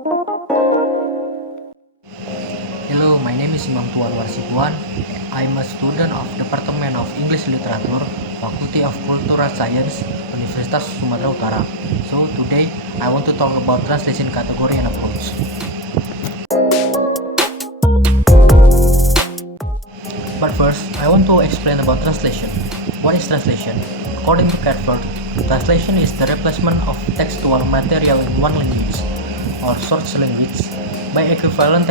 Hello, my name is Imam Tuan Warsituan. I'm a student of Department of English Literature, Faculty of Cultural Science, Universitas Sumatera Utara. So today I want to talk about translation category and approach. But first, I want to explain about translation. What is translation? According to Catford, translation is the replacement of textual material in one language or source language by equivalent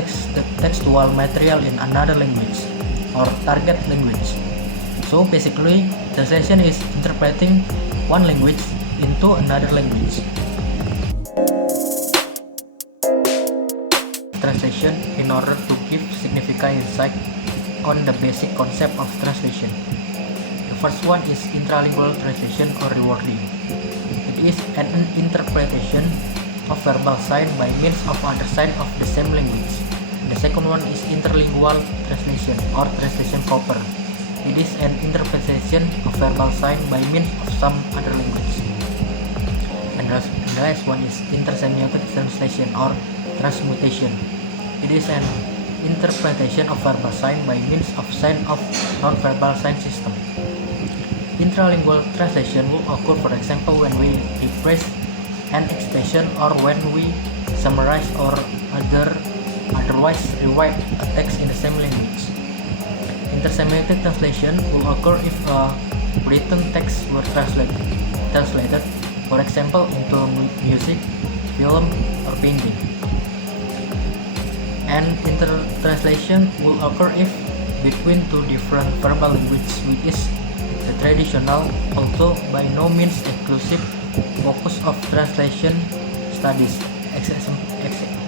textual material in another language or target language. So basically, translation is interpreting one language into another language. Translation in order to give significant insight on the basic concept of translation. The first one is intralingual translation or rewording. It is an interpretation of verbal sign by means of other sign of the same language. The second one is interlingual translation or translation proper. It is an interpretation of verbal sign by means of some other language. And the last one is intersemiotic translation or transmutation. It is an interpretation of verbal sign by means of sign of non-verbal sign system. Intralingual translation will occur, for example, when we rephrase an expression or when we summarize or otherwise rewrite a text in the same language. Intersemiotic translation will occur if a written text were translated, for example, into music, film, or painting. And intertranslation will occur if between two different verbal languages, which is the traditional, although by no means exclusive, focus of translation studies.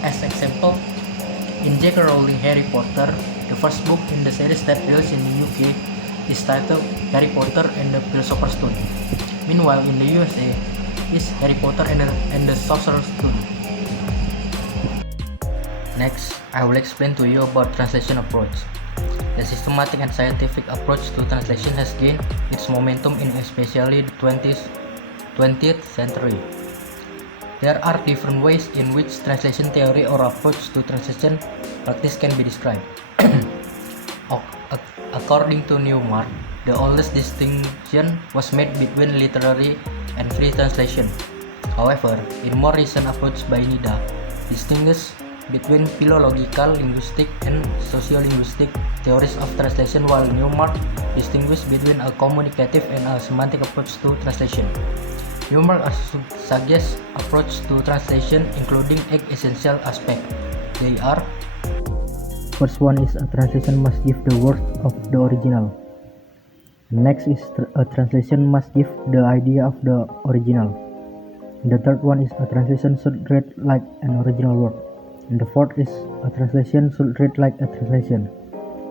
As example, in J.K. Rowling Harry Potter, the first book in the series that released in the UK is titled Harry Potter and the Philosopher's Stone. Meanwhile, in the USA, is Harry Potter and the Sorcerer's Stone. Next, I will explain to you about translation approach. The systematic and scientific approach to translation has gained its momentum in especially the 20th century. There are different ways in which translation theory or approach to translation practice can be described. According to Newmark, the oldest distinction was made between literary and free translation. However, in more recent approach by Nida, distinguish between philological, linguistic, and sociolinguistic theories of translation, while Newmark distinguished between a communicative and a semantic approach to translation. Newmark suggests approach to translation including 8 essential aspects. They are: first one is a translation must give the words of the original. Next is a translation must give the idea of the original. The third one is a translation should read like an original word. And the fourth is a translation should read like a translation.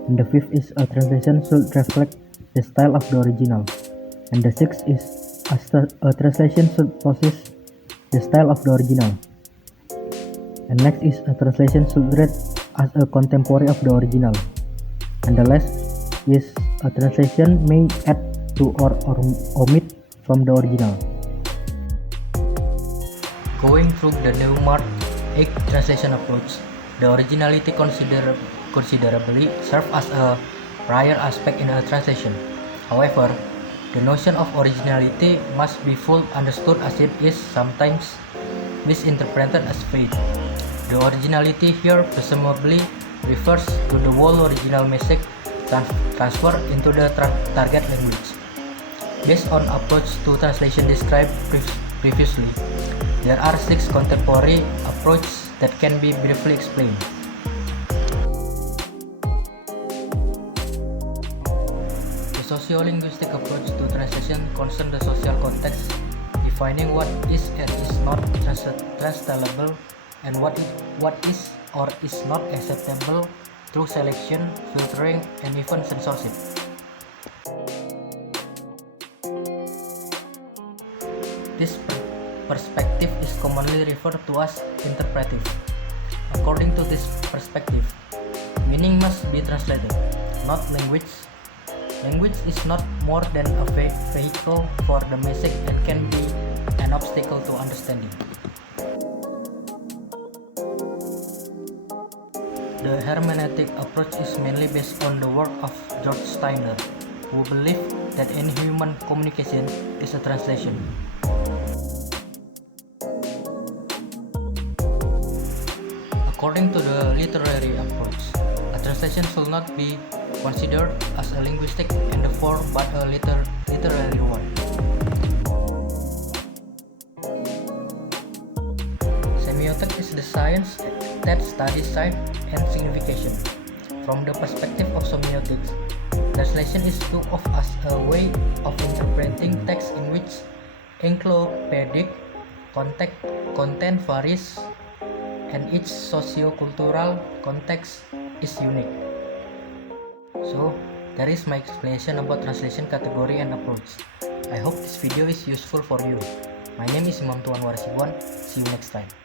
And the fifth is a translation should reflect the style of the original. And the sixth is a translation should possess the style of the original. And next is a translation should read as a contemporary of the original. And the last is a translation may add to or omit from the original. Going through the Newmark 8 translation approach, the originality considerably serves as a prior aspect in a translation. However, the notion of originality must be fully understood, as it is sometimes misinterpreted as faith. The originality here presumably refers to the whole original message transferred into the target language. Based on approach to translation described previously, there are 6 contemporary approaches that can be briefly explained. The sociolinguistic approach to translation concerns the social context, defining what is and is not translatable and what is or is not acceptable through selection, filtering, and even censorship. This perspective is commonly referred to as interpretive. According to this perspective, meaning must be translated, not language. Language is not more than a vehicle for the message and can be an obstacle to understanding. The hermeneutic approach is mainly based on the work of George Steiner, who believed that any human communication is a translation. According to the literary approach, a translation should not be considered as a linguistic endeavor but a literary one. Semiotics is the science that studies sight and signification. From the perspective of semiotics, translation is thought of as a way of interpreting text in which encyclopedic content varies and each socio-cultural context is unique. So, that is my explanation about translation category and approach. I hope this video is useful for you. My name is Imam Tuan Warsibuan. See you next time.